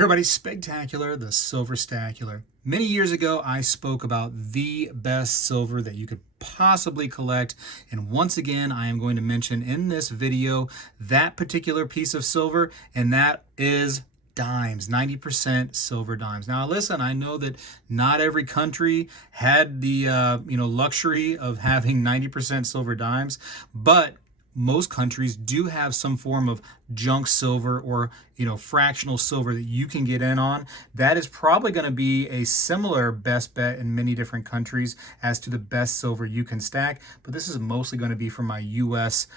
Hey everybody, Spegtacular, the Silver Stacular. Many years ago, I spoke about the best silver that you could possibly collect. And once again, I am going to mention in this video that particular piece of silver, and that is dimes, 90% silver dimes. Now, listen, I know that not every country had the luxury of having 90% silver dimes, but most countries do have some form of junk silver or fractional silver that you can get in on. That is probably going to be a similar best bet in many different countries as to the best silver you can stack, but this is mostly going to be for my US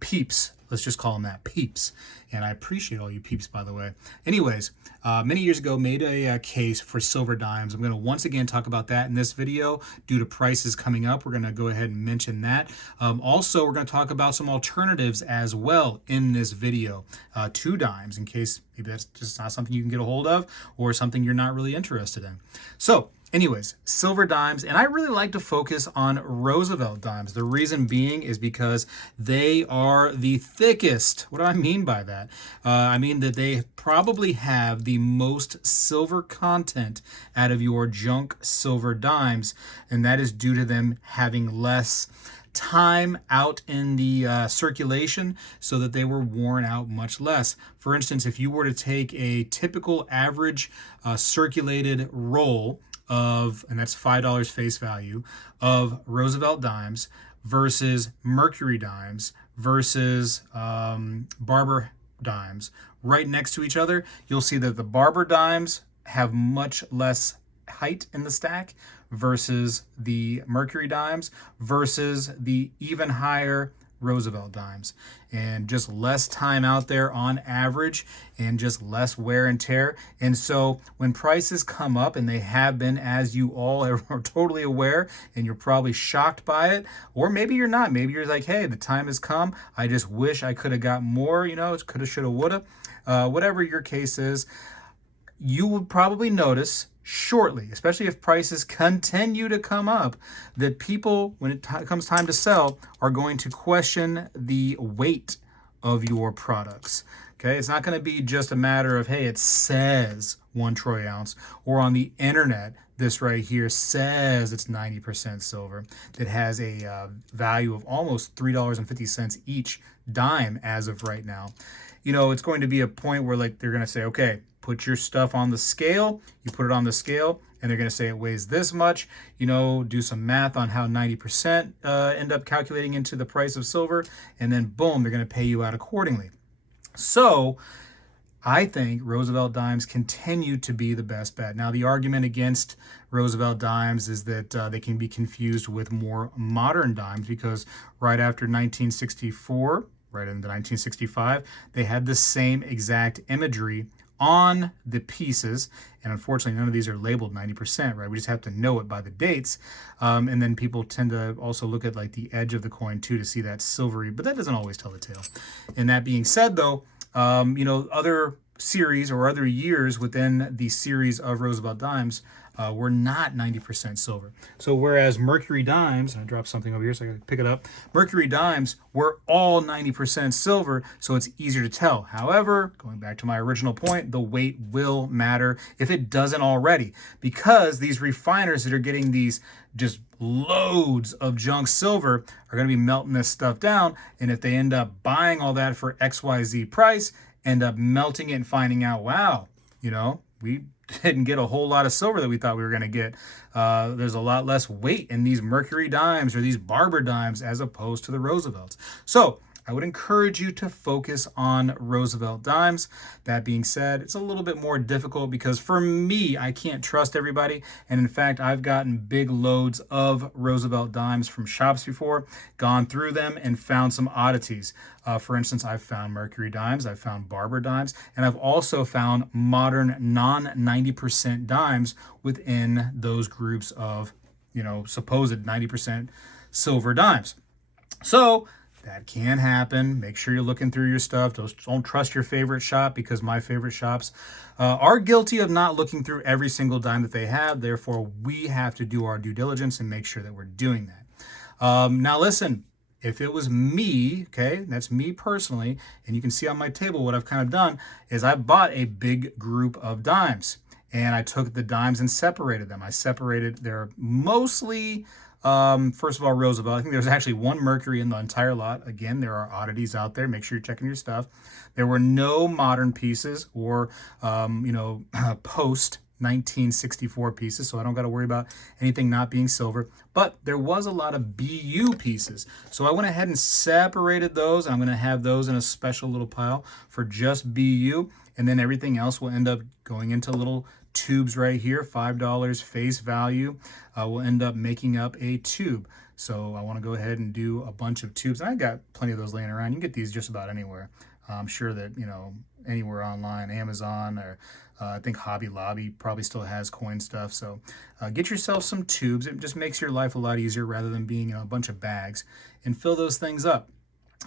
peeps. Let's just call them that, peeps. And I appreciate all you peeps, by the way. Anyways, many years ago, made a case for silver dimes. I'm going to once again talk about that in this video due to prices coming up. We're going to go ahead and mention that. Also, we're going to talk about some alternatives as well in this video to dimes, in case maybe that's just not something you can get a hold of or something you're not really interested in. So, anyways, silver dimes, and I really like to focus on Roosevelt dimes. The reason being is because they are the thickest. What do I mean by that? I mean that they probably have the most silver content out of your junk silver dimes, and that is due to them having less time out in the circulation, so that they were worn out much less. For instance, if you were to take a typical average circulated roll of, and that's $5 face value, of Roosevelt dimes versus Mercury dimes versus Barber dimes right next to each other, you'll see that the Barber dimes have much less height in the stack versus the Mercury dimes versus the even higher Roosevelt dimes, and just less time out there on average and just less wear and tear. And so when prices come up, and they have been, as you all are totally aware, and you're probably shocked by it, or maybe you're not, maybe you're like, hey, the time has come, I just wish I could have got more, coulda, shoulda, woulda, whatever your case is, you would probably notice shortly, especially if prices continue to come up, that people, when it comes time to sell, are going to question the weight of your products. Okay, it's not going to be just a matter of, hey, it says 1 troy ounce, or on the internet, this right here says it's 90% silver, that has a value of almost $3.50 each dime as of right now. It's going to be a point where, like, they're going to say, okay, put your stuff on the scale. You put it on the scale, and they're going to say it weighs this much. Do some math on how 90% end up calculating into the price of silver, and then boom, they're going to pay you out accordingly. So I think Roosevelt dimes continue to be the best bet. Now, the argument against Roosevelt dimes is that they can be confused with more modern dimes, because right after 1964, right into 1965, they had the same exact imagery on the pieces, and unfortunately none of these are labeled 90%, right? We just have to know it by the dates, and then people tend to also look at like the edge of the coin too to see that silvery, but that doesn't always tell the tale. And that being said, though, other series or other years within the series of Roosevelt dimes were not 90% silver. So whereas Mercury dimes, I dropped something over here so I gotta pick it up, Mercury dimes were all 90% silver, so it's easier to tell. However, going back to my original point, the weight will matter if it doesn't already, because these refiners that are getting these just loads of junk silver are going to be melting this stuff down, and if they end up buying all that for XYZ price, end up melting it and finding out, wow, we didn't get a whole lot of silver that we thought we were going to get. There's a lot less weight in these Mercury dimes or these Barber dimes as opposed to the Roosevelts. So I would encourage you to focus on Roosevelt dimes. That being said, it's a little bit more difficult because for me, I can't trust everybody. And in fact, I've gotten big loads of Roosevelt dimes from shops before, gone through them and found some oddities. For instance, I've found Mercury dimes, I've found Barber dimes, and I've also found modern non-90% dimes within those groups of, supposed 90% silver dimes. So that can happen. Make sure you're looking through your stuff. Don't trust your favorite shop, because my favorite shops are guilty of not looking through every single dime that they have. Therefore, we have to do our due diligence and make sure that we're doing that. Now, listen, If it was me, okay, that's me personally, and you can see on my table what I've kind of done is I bought a big group of dimes, and I took the dimes and separated them. I separated, they're mostly, first of all, Roosevelt. I think there's actually one Mercury in the entire lot. Again, there are oddities out there. Make sure you're checking your stuff. There were no modern pieces or, post 1964 pieces, so I don't got to worry about anything not being silver. But there was a lot of BU pieces, so I went ahead and separated those. I'm going to have those in a special little pile for just BU, and then everything else will end up going into little tubes right here. $5 face value will end up making up a tube. So I want to go ahead and do a bunch of tubes. I got plenty of those laying around. You can get these just about anywhere. I'm sure that, anywhere online, Amazon, or I think Hobby Lobby probably still has coin stuff. So get yourself some tubes. It just makes your life a lot easier rather than being a bunch of bags, and fill those things up.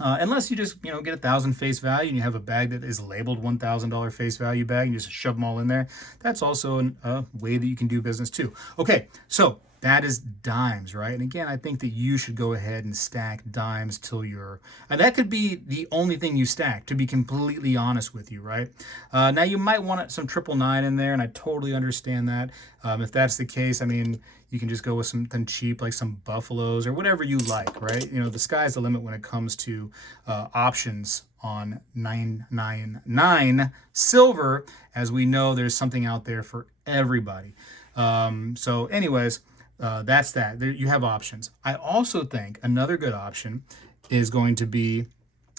Unless you just, get 1,000 face value and you have a bag that is labeled $1,000 face value bag and you just shove them all in there. That's also a way that you can do business too. Okay, so that is dimes, right? And again, I think that you should go ahead and stack dimes till you're, that could be the only thing you stack, to be completely honest with you, right? Now you might want some 999 in there, and I totally understand that. If that's the case, I mean, you can just go with something cheap like some Buffaloes or whatever you like, right? The sky's the limit when it comes to options on 999 silver. As we know, there's something out there for everybody. So anyways, that's that. You have options. I also think another good option is going to be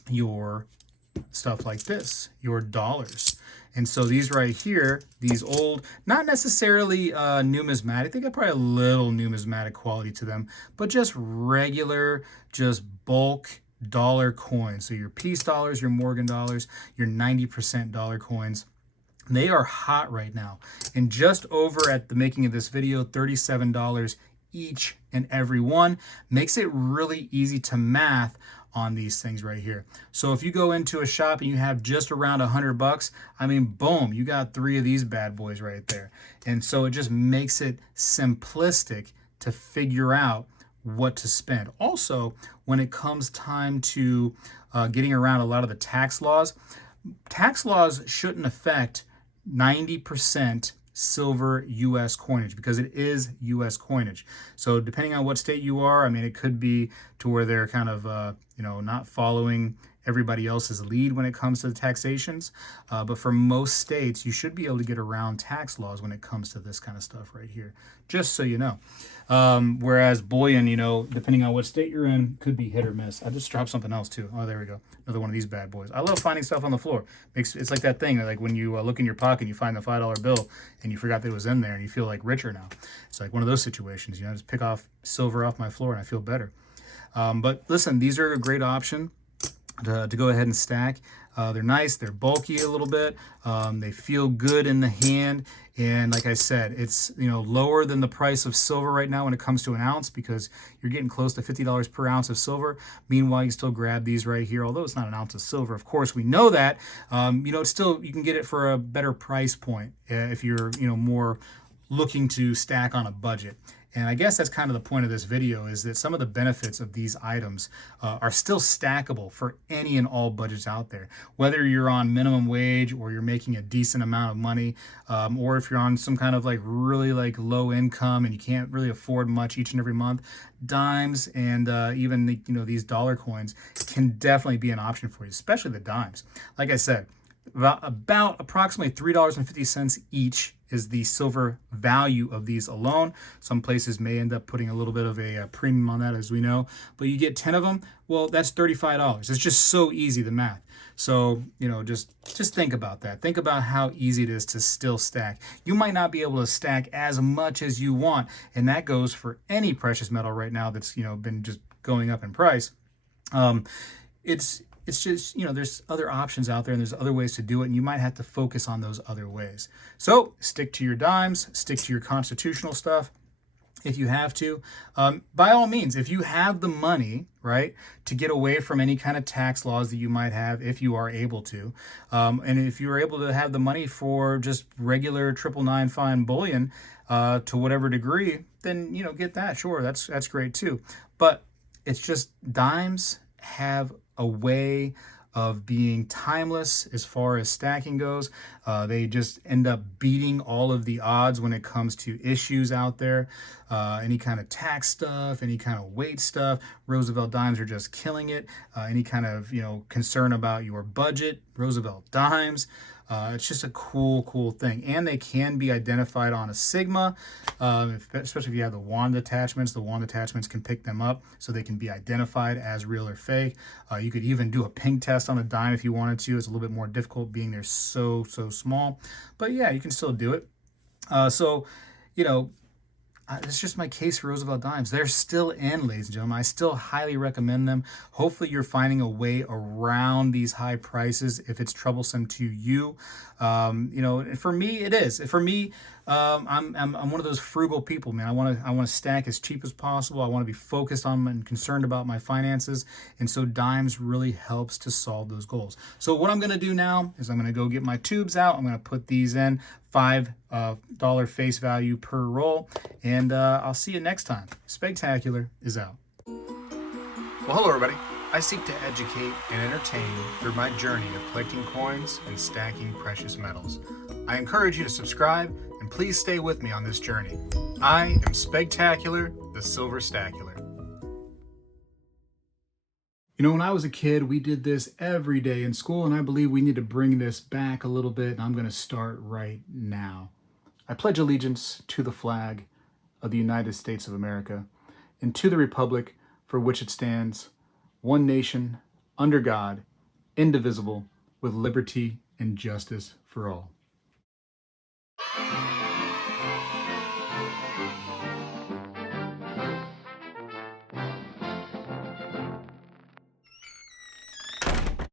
your stuff like this, your dollars. And so these right here, these old, not necessarily numismatic, they got probably a little numismatic quality to them, but just regular, just bulk dollar coins. So your peace dollars, your Morgan dollars, your 90% dollar coins. They are hot right now. And just over at the making of this video, $37 each and every one. Makes it really easy to math on these things right here. So if you go into a shop and you have just around $100, I mean, boom, you got 3 of these bad boys right there. And so it just makes it simplistic to figure out what to spend. Also, when it comes time to getting around a lot of the tax laws shouldn't affect 90% silver U.S. coinage, because it is U.S. coinage. So depending on what state you are, I mean, it could be to where they're kind of, not following everybody else's lead when it comes to the taxations. But for most states, you should be able to get around tax laws when it comes to this kind of stuff right here, just so you know. Whereas bullion, depending on what state you're in, could be hit or miss. I just dropped something else too. Oh, there we go. Another one of these bad boys. I love finding stuff on the floor. It's like that thing, like when you look in your pocket and you find the $5 bill and you forgot that it was in there and you feel like richer now. It's like one of those situations, just pick off silver off my floor and I feel better. But listen, these are a great option to go ahead and stack. They're nice, they're bulky a little bit, they feel good in the hand, and like I said, it's lower than the price of silver right now when it comes to an ounce, because you're getting close to $50 per ounce of silver. Meanwhile, you can still grab these right here, although it's not an ounce of silver, of course we know that. Still you can get it for a better price point if you're more looking to stack on a budget. And I guess that's kind of the point of this video, is that some of the benefits of these items are still stackable for any and all budgets out there. Whether you're on minimum wage or you're making a decent amount of money, or if you're on some kind of really low income and you can't really afford much each and every month, dimes and even these dollar coins can definitely be an option for you, especially the dimes. Like I said, about approximately $3.50 each is the silver value of these alone. Some places may end up putting a little bit of a premium on that, as we know, but you get 10 of them, well, that's $35. It's just so easy, the math. So, just think about that. Think about how easy it is to still stack. You might not be able to stack as much as you want, and that goes for any precious metal right now that's, been just going up in price. It's just, there's other options out there and there's other ways to do it, and you might have to focus on those other ways. So stick to your dimes, stick to your constitutional stuff if you have to. By all means, if you have the money, right, to get away from any kind of tax laws that you might have, if you are able to, and if you're able to have the money for just regular 999 fine bullion to whatever degree, then, get that. Sure, that's great too. But it's just dimes have a way of being timeless as far as stacking goes. They just end up beating all of the odds when it comes to issues out there. Any kind of tax stuff, any kind of weight stuff, Roosevelt dimes are just killing it. Any kind of concern about your budget, Roosevelt dimes. It's just a cool thing, and they can be identified on a Sigma, especially if you have the wand attachments. The wand attachments can pick them up, so they can be identified as real or fake. You could even do a ping test on a dime if you wanted to. It's a little bit more difficult being they're so small, but yeah, you can still do it. So, you know, it's just my case for Roosevelt dimes. They're still in, ladies and gentlemen. I still highly recommend them. Hopefully you're finding a way around these high prices if it's troublesome to you. For me, it is. For me, I'm one of those frugal people, man. I want to stack as cheap as possible. I want to be focused on and concerned about my finances, and so dimes really helps to solve those goals. So what I'm going to do now is I'm going to go get my tubes out. I'm going to put these in. $5 face value per roll, and I'll see you next time. Spegtacular is out. Well, hello everybody. I seek to educate and entertain through my journey of collecting coins and stacking precious metals. I encourage you to subscribe and please stay with me on this journey. I am Spegtacular, the Silver Stacular. When I was a kid, we did this every day in school, and I believe we need to bring this back a little bit, and I'm going to start right now. I pledge allegiance to the flag of the United States of America and to the republic for which it stands, one nation, under God, indivisible, with liberty and justice for all.